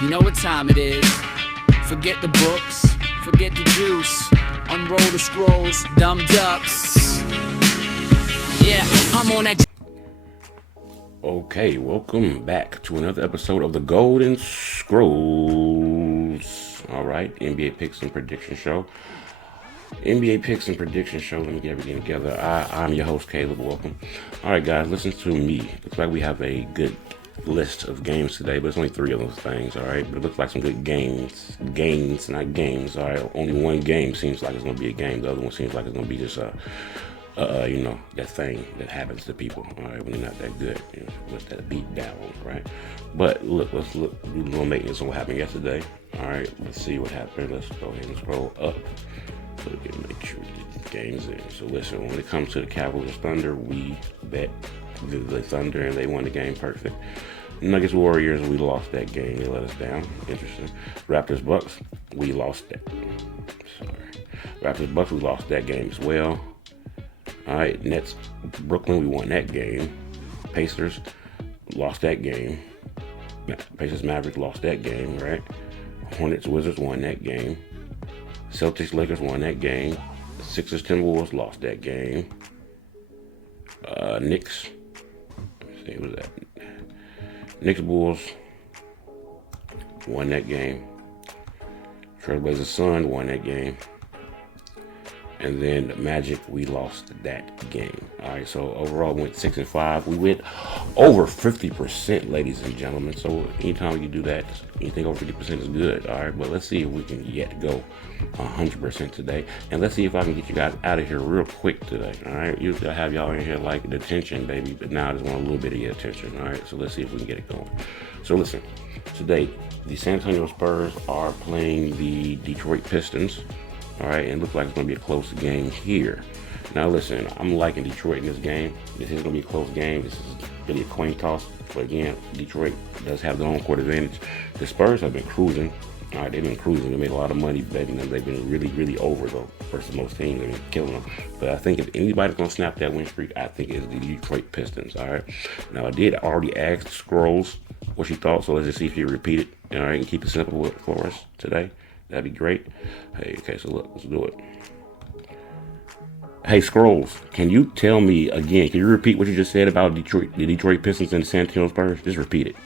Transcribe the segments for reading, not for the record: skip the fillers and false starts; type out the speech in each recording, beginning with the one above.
You know what time it is. Forget the books, forget the juice. Unroll the scrolls, dumb ducks. Yeah, I'm on that. Okay, welcome back to another episode of the Golden Scrolls. All right, NBA Picks and Prediction Show. NBA Picks and Prediction Show. Let me get everything together. I'm your host, Caleb. Welcome. All right, guys, listen to me. Looks like we have a good list of games today, but it's only 3 of those things, all right? But it looks like some good games, not games, all right? Only one game seems like it's going to be a game. The other one seems like it's going to be just that thing that happens to people, all right, when they're not that good, with that beat down, right? But let's do a little maintenance on what happened yesterday, all right? Let's see what happened. Let's go ahead and scroll up so we can make sure we get these games in. So listen, when it comes to the Cavaliers Thunder, we bet the Thunder and they won the game perfect. Nuggets Warriors, we lost that game. They let us down. Interesting. Raptors Bucks, we lost that. Raptors Bucks, we lost that game as well. All right, Nets Brooklyn, we won that game. Pacers lost that game. Pacers Mavericks lost that game, right? Hornets Wizards won that game. Celtics Lakers won that game. Sixers Timberwolves lost that game. Knicks. Let's see, what was that? Knicks Bulls won that game. Trailblazers Suns won that game. And then the Magic, we lost that game. All right, so overall we went 6-5. We went over 50%, ladies and gentlemen. So anytime you do that, anything over 50% is good. All right, but let's see if we can yet go 100% today. And let's see if I can get you guys out of here real quick today. All right, usually I have y'all in here like the attention, baby, but now I just want a little bit of your attention. All right, so let's see if we can get it going. So listen, today the San Antonio Spurs are playing the Detroit Pistons. All right, and it looks like it's going to be a close game here. Now, listen, I'm liking Detroit in this game. This is going to be a close game. This is really a coin toss. But again, Detroit does have their own court advantage. The Spurs have been cruising. All right, they've been cruising. They made a lot of money betting them. They've been really, really over, though, versus most teams. They've been killing them. But I think if anybody's going to snap that win streak, I think it's the Detroit Pistons. All right. Now, I did already ask Scrolls what she thought, so let's just see if she repeat it. All right, and keep it simple for us today. That'd be great. Hey, okay, so look, let's do it. Hey, Scrolls, can you tell me again, can you repeat what you just said about the Detroit Pistons and the San Antonio Spurs? Just repeat it.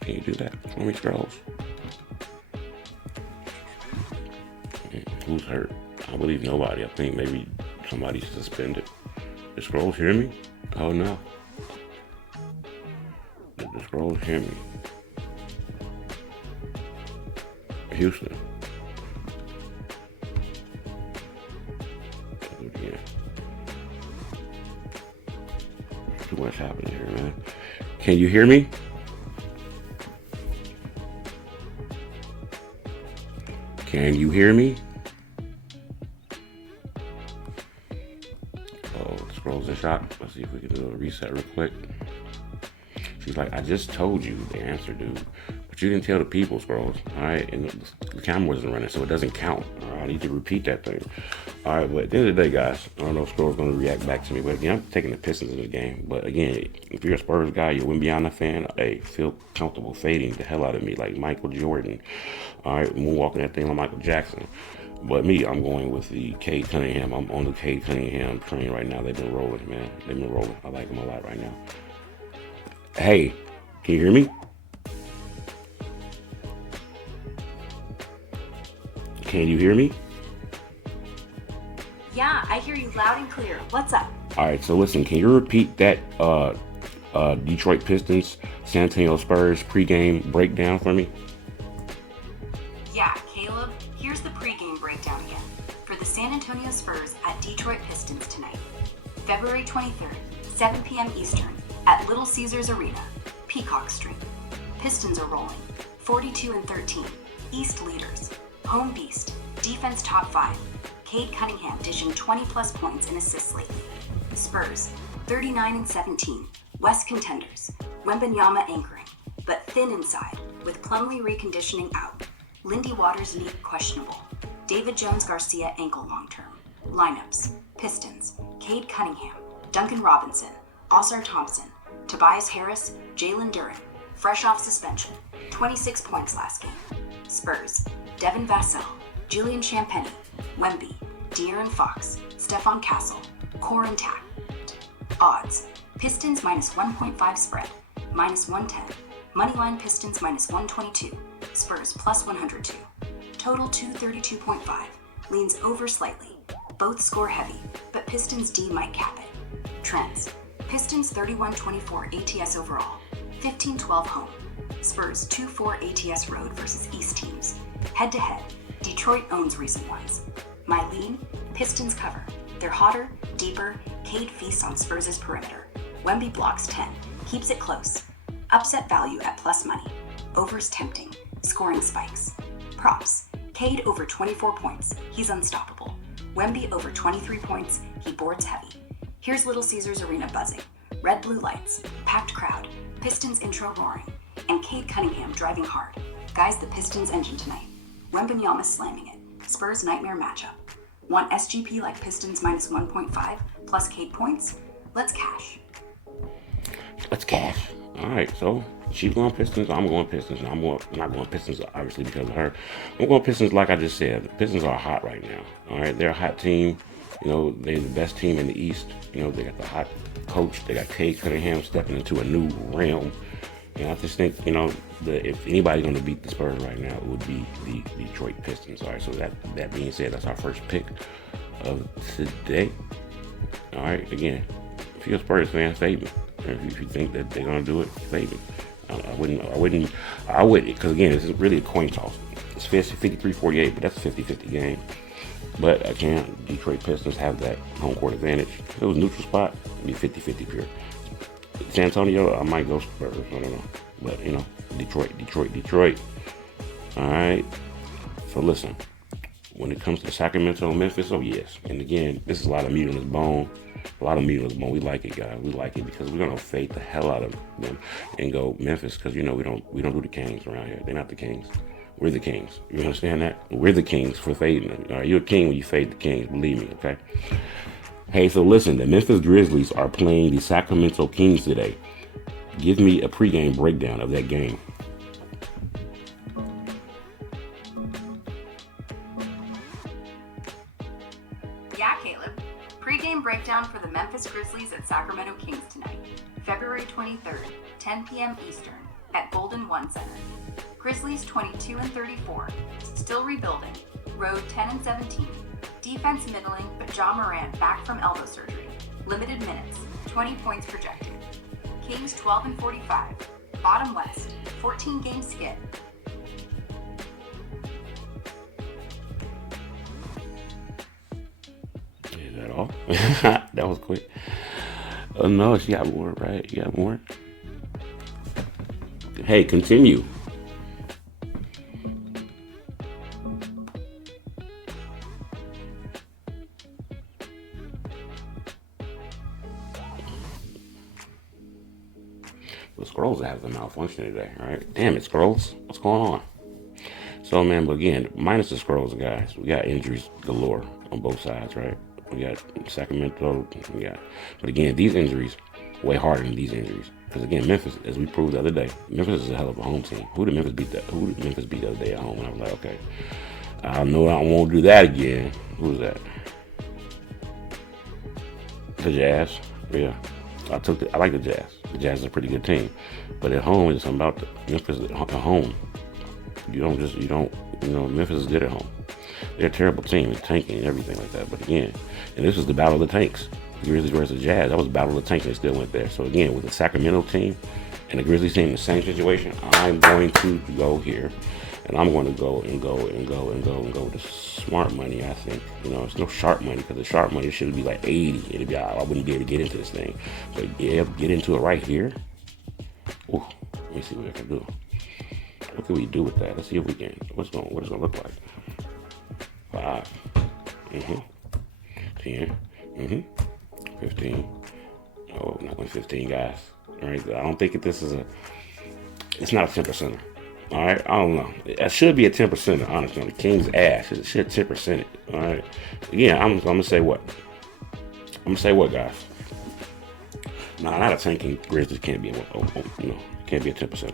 Can you do that for me, Scrolls? Who's hurt? I believe nobody. I think maybe somebody's suspended. Did Scrolls hear me? Oh, no. The Scrolls hear me. Houston. Yeah. Too much happening here, man. Can you hear me? Can you hear me? Oh, the Scrolls in shock. Let's see if we can do a reset real quick. She's like, I just told you the answer, dude. But you didn't tell the people, Scrolls. All right? And the camera wasn't running, so it doesn't count. All right? I need to repeat that thing. All right, but at the end of the day, guys, I don't know if Scrolls going to react back to me. But again, I'm taking the Pistons in this game. But again, if you're a Spurs guy, you're a Wemby fan, hey, feel comfortable fading the hell out of me like Michael Jordan. All right? Moonwalking that thing like Michael Jackson. But me, I'm going with the Cade Cunningham. I'm on the Cade Cunningham train right now. They've been rolling, man. They've been rolling. I like them a lot right now. Hey, can you hear me? Can you hear me? Yeah, I hear you loud and clear. What's up? All right, so listen, can you repeat that Detroit Pistons, San Antonio Spurs pregame breakdown for me? Yeah, Caleb, here's the pregame breakdown again. For the San Antonio Spurs at Detroit Pistons tonight. February 23rd, 7 p.m. Eastern, at Little Caesars Arena, Peacock Street. Pistons are rolling, 42-13, East leaders, home beast, defense top 5, Cade Cunningham dishing 20-plus points and assists lately. Spurs, 39-17, West contenders, Wembanyama anchoring, but thin inside, with Plumlee reconditioning out. Lindy Waters knee questionable. David Jones-Garcia ankle long-term. Lineups, Pistons, Cade Cunningham, Duncan Robinson, Oscar Thompson, Tobias Harris, Jalen Duren, fresh off suspension, 26 points last game. Spurs, Devin Vassell, Julian Champagny, Wemby, De'Aaron Fox, Stephon Castle, Corin Tack. Odds, Pistons minus 1.5 spread, minus 110. Moneyline Pistons minus 122, Spurs plus 102. Total 232.5, leans over slightly. Both score heavy, but Pistons D might cap it. Trends, Pistons 31-24 ATS overall, 15-12 home. Spurs 2-4 ATS road versus East teams. Head-to-head, Detroit owns recent ones. My lean, Pistons cover. They're hotter, deeper, Cade feasts on Spurs' perimeter. Wemby blocks 10, keeps it close. Upset value at plus money. Overs tempting, scoring spikes. Props, Cade over 24 points, he's unstoppable. Wemby over 23 points, he boards heavy. Here's Little Caesars Arena buzzing. Red blue lights, packed crowd, Pistons intro roaring, and Cade Cunningham driving hard. Guys, the Pistons engine tonight. Wembanyama slamming it. Spurs nightmare matchup. Want SGP like Pistons minus 1.5 plus Cade points? Let's cash. Let's cash. All right, so she's going Pistons. I'm going Pistons. I'm not going Pistons, obviously, because of her. I'm going Pistons, like I just said. The Pistons are hot right now. All right, they're a hot team. You know, they're the best team in the East. You know, they got the hot coach. They got Cade Cunningham stepping into a new realm. And I just think, you know, if anybody's going to beat the Spurs right now, it would be the Detroit Pistons. All right, so that being said, that's our first pick of today. All right, again, if you're a Spurs fan, fade me. If you think that they're going to do it, fade me. I wouldn't, because again, this is really a coin toss. It's 53-48, but that's a 50-50 game. But again, Detroit Pistons have that home court advantage. If it was a neutral spot, it'd be 50-50 pure. San Antonio, I might go Spurs. I don't know. But, you know, Detroit. All right. So listen, when it comes to Sacramento and Memphis, oh yes. And again, this is a lot of meat on this bone. We like it, guys. We like it because we're gonna fade the hell out of them and go Memphis, because you know we don't do the Kings around here. They're not the Kings. We're the Kings. You understand that? We're the Kings for fading them. All right, you're a king when you fade the Kings. Believe me, okay? Hey, so listen, the Memphis Grizzlies are playing the Sacramento Kings today. Give me a pregame breakdown of that game. Yeah, Caleb. Pre-game breakdown for the Memphis Grizzlies at Sacramento Kings tonight, February 23rd, 10 p.m. Eastern, at Golden One Center. Grizzlies 22-34, still rebuilding, road 10-17, defense middling, but Ja Morant back from elbow surgery, limited minutes, 20 points projected. Kings 12-45, bottom west, 14-game skid. Is that all? That was quick. Oh no, she got more, right? You got more? Hey, continue. The Scrolls have a malfunction today, right? Damn it, Scrolls. What's going on? So, man, but again, minus the Scrolls, guys, we got injuries galore on both sides, right? We got Sacramento, but again, these injuries, way harder than these injuries. Because again, Memphis, as we proved the other day, Memphis is a hell of a home team. Who did Memphis beat the other day at home? And I was like, okay, I know I won't do that again. Who was that? The Jazz. Yeah. I like the Jazz. The Jazz is a pretty good team. But at home, it's something about Memphis at home. Memphis is good at home. They're a terrible team and tanking and everything like that. But again, and this was the battle of the tanks. The Grizzlies versus the Jazz. That was the battle of the tanks. They still went there. So again, with the Sacramento team and the Grizzlies team in the same situation, I'm going to go here. And I'm going to go with the smart money, I think. You know, it's no sharp money, because the sharp money should be like 80. It'd be, I wouldn't be able to get into this thing. But yeah, get into it right here. Ooh, let me see what I can do. What can we do with that? Let's see if we can. What it's gonna look like. 5. 10. 15. Oh, not going 15, guys. All right, I don't think it's not a 10%. All right, I don't know. It should be a 10%, honestly. On the King's ass, it should 10%. All right. Again, I'm gonna say what? Guys? No, not a tanking Grizzlies can't be can't be a 10%.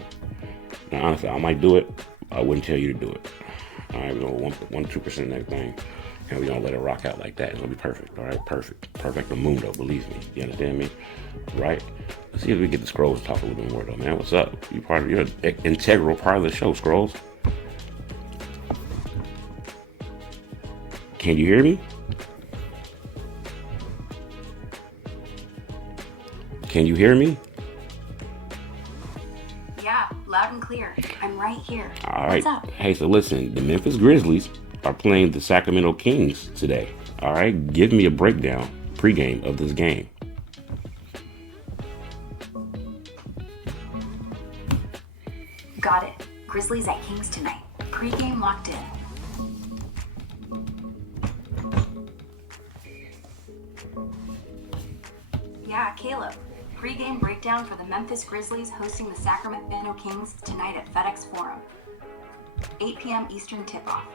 Now, honestly, I might do it. I wouldn't tell you to do it. All right, we're going to 1-2% next thing. And we're going to let it rock out like that. It's going to be perfect. All right, perfect. Perfect the mundo, believe me. You understand me? Right? Let's see if we get the Scrolls to talk a little bit more, though, man. What's up? You're an integral part of the show, Scrolls. Can you hear me? Can you hear me? Yeah, loud and clear. I'm right here. All right. What's up? Hey, so listen, the Memphis Grizzlies are playing the Sacramento Kings today. All right, give me a breakdown, pregame of this game. Got it. Grizzlies at Kings tonight. Pre-game locked in. Yeah, Caleb. Pre-game breakdown for the Memphis Grizzlies hosting the Sacramento Kings tonight at FedEx Forum. 8 p.m. Eastern tip-off.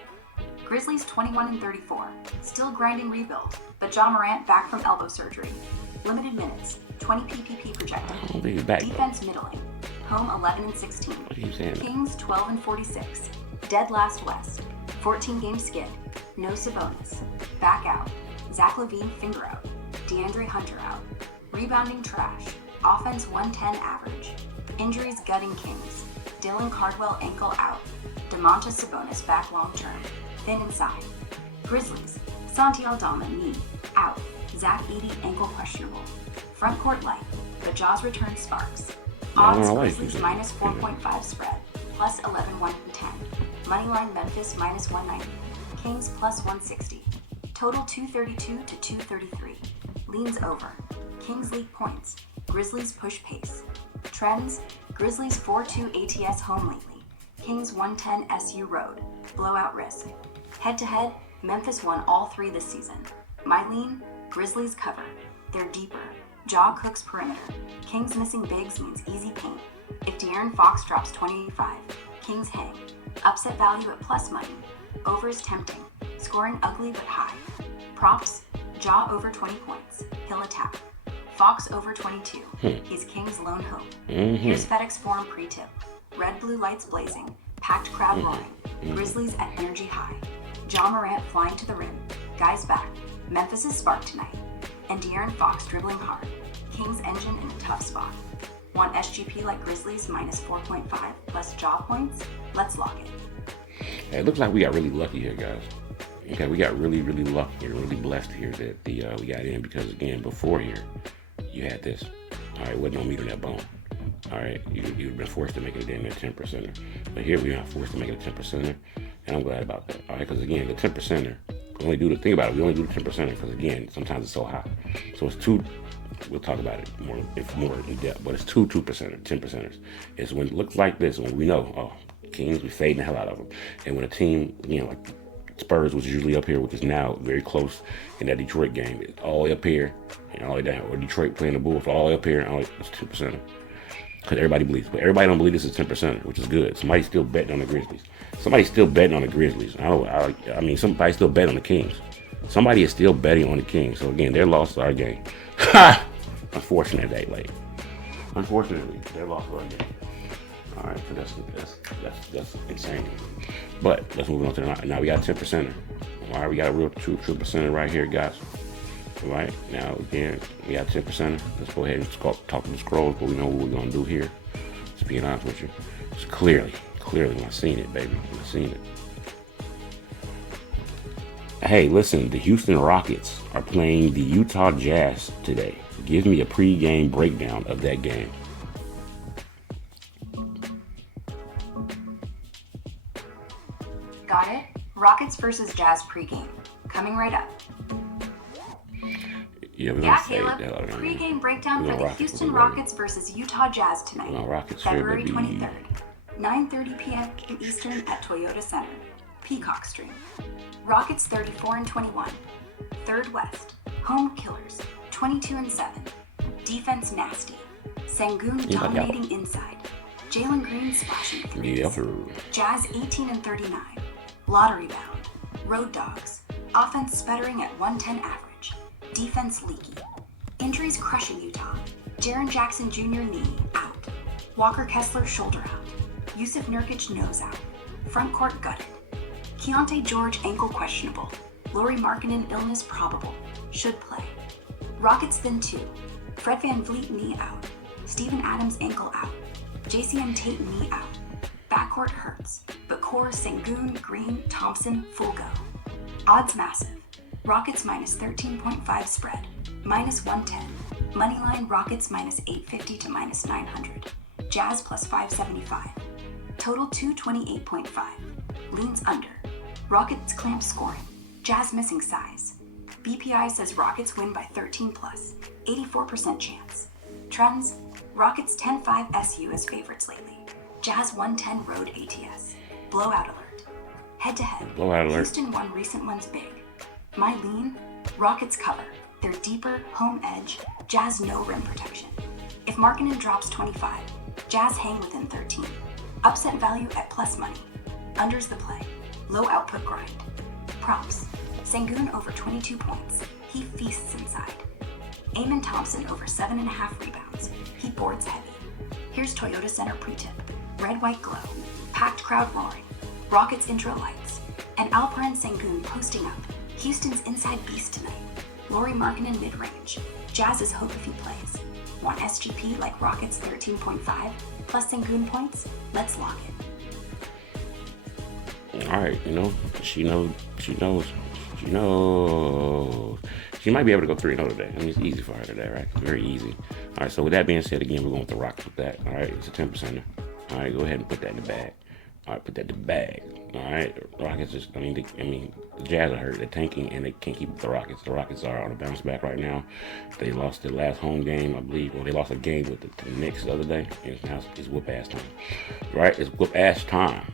Grizzlies 21-34. Still grinding rebuild, but Ja Morant back from elbow surgery. Limited minutes. 20 PPP projected. I don't think he's back. Defense middling. Home 11-16. What are you saying? Kings 12-46. Dead last West. 14-game skid. No Sabonis. Back out. Zach LaVine finger out. DeAndre Hunter out. Rebounding trash. Offense 110 average. Injuries gutting Kings. Dylan Cardwell ankle out. DeMontis Sabonis back long term. Thin inside. Grizzlies. Santi Aldama knee out. Zach Edey ankle questionable. Front court light. But Jaws return sparks. Odds Grizzlies minus 4.5 spread. Plus 11 110. Moneyline Memphis minus 190. Kings plus 160. Total 232 to 233. Leans over. Kings lead points. Grizzlies push pace. Trends. Grizzlies 4-2 ATS home lately. Kings 110 SU road. Blowout risk. Head to head, Memphis won all 3 this season. My lean, Grizzlies cover. They're deeper. Ja cooks perimeter. Kings missing bigs means easy paint. If De'Aaron Fox drops 25, Kings hang. Upset value at plus money. Overs tempting. Scoring ugly but high. Props, Ja over 20 points. He'll attack. Fox over 22 is Kings' lone hope. Here's FedEx Forum pre-tip. Red blue lights blazing. Packed crowd roaring. Grizzlies at energy high. Ja Morant flying to the rim. Guys back. Memphis is sparked tonight. And De'Aaron Fox dribbling hard. Kings engine in a tough spot. Want SGP like Grizzlies minus 4.5 plus Ja points? Let's lock it. Hey, it looks like we got really lucky here, guys. Okay, we got really, really lucky and really blessed here that we got in because, again, before here, you had this. All right, wasn't no meat on that bone. All right, you've been forced to make it a damn near 10%er. But here we're not forced to make it a 10%er, and I'm glad about that. All right, because, again, the 10%er, we only do the 10%er because, again, sometimes it's so high. So it's two. We'll talk about it more in depth, but it's two 10%ers. It's when it looks like this, when we know, oh, Kings, we fading the hell out of them. And when a team, like Spurs, which is usually up here, which is now very close in that Detroit game, it's all the way up here and all the way down. Or Detroit playing the Bulls, all the way up here and all the way, it's 10%er. Because everybody believes, but everybody don't believe this is 10%er, which is good. Somebody's still betting on the Grizzlies. Somebody's still betting on the Grizzlies. I mean, somebody's still betting on the Kings. Somebody is still betting on the Kings. So again, their loss is our game. Ha! Unfortunately, their loss is our game. All right, so that's insane. But let's move on to the night. Now we got 10%er. All right, we got a real true percenter right here, guys. All right, now again, we got 10%er. Let's go ahead and talk to the Scrolls, but we know what we're gonna do here. Just being honest with you, it's clearly when I seen it, baby, when I seen it. Hey, listen, the Houston Rockets are playing the Utah Jazz today. Give me a pre-game breakdown of that game. Got it? Rockets versus Jazz pregame. Coming right up. Yeah, Caleb. Pre-game breakdown for the Houston Rockets versus Utah Jazz tonight. February 23rd, 9:30 p.m. Eastern at Toyota Center. Peacock Stream. Rockets 34-21. Third West. Home killers. 22-7. Defense nasty. Sengun dominating inside. Jalen Green splashing threes. Jazz 18-39. Lottery bound. Road dogs. Offense sputtering at 110 average. Defense leaky. Injuries crushing Utah. Jaren Jackson Jr. knee out. Walker Kessler shoulder out. Yusuf Nurkic nose out. Front court gutted. Keontae George ankle questionable. Lauri Markkanen illness probable. Should play. Rockets then 2. Fred VanVleet knee out. Steven Adams ankle out. JCM Tate knee out. Backcourt hurts, but core Sengun, Green, Thompson full go. Odds massive. Rockets minus 13.5 spread. Minus 110. Moneyline Rockets minus 850 to minus 900. Jazz plus 575. Total 228.5. Leans under. Rockets clamp scoring. Jazz missing size. BPI says Rockets win by 13 plus. 84% chance. Trends. Rockets 10-5 SU as favorites lately. Jazz 110 road ATS. Blowout alert. Head to head. Blowout alert. Houston won recent ones big. My lean. Rockets cover. They're deeper, home edge. Jazz no rim protection. If Markkanen drops 25, Jazz hang within 13. Upset value at plus money. Unders the play. Low output grind. Props. Sengun over 22 points. He feasts inside. Amen Thompson over 7.5 rebounds. He boards heavy. Here's Toyota Center pre-tip. Red, white glow. Packed crowd roaring. Rockets intro lights. And Alperen Sengun posting up. Houston's inside beast tonight. Lauri Markkanen mid-range. Jazz's hope if he plays. Want SGP like Rockets 13.5 plus Sengun points? Let's lock it. All right, she knows. She might be able to go 3-0 today. I mean, it's easy for her today, right? Very easy. All right, so with that being said, again, we're going with the Rockets with that. All right, it's a 10%. All right, go ahead and put that in the bag. All right, put that in the bag. All right, Rockets just, the Jazz are hurt. They're tanking, and they can't keep up the Rockets. The Rockets are on a bounce back right now. They lost their last home game, I believe. Well, they lost a game with the Knicks the other day. And now it's whoop-ass time. Right? It's whoop-ass time.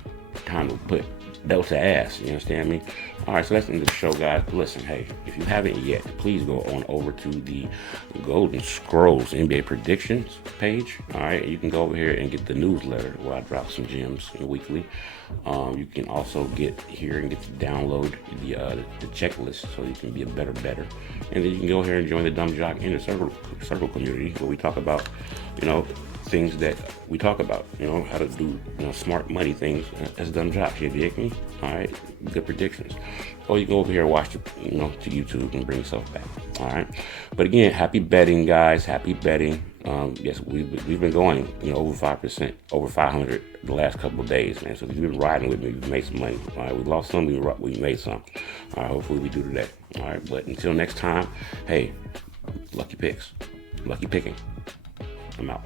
Time to put belt to ass. You understand me? All right, so that's the end of the show, guys. Listen, hey, if you haven't yet, please go on over to the Golden Scrolls NBA predictions page. All right, you can go over here and get the newsletter where I drop some gems weekly. You can also get here and get to download the checklist so you can be a better. And then you can go here and join the Dumb Jock Inner Circle community where we talk about, things that we talk about, how to do, smart money things as Dumb Jocks. You dig me? All right, good predictions. Or you can go over here and watch it, to YouTube and bring yourself back. All right. But again, happy betting, guys. Happy betting. Yes, we've been going, over 5%, over 500 the last couple of days, man. So if you've been riding with me, we've made some money. All right, we lost some, we made some. All right, hopefully we do today. All right, but until next time, hey, lucky picks, lucky picking. I'm out.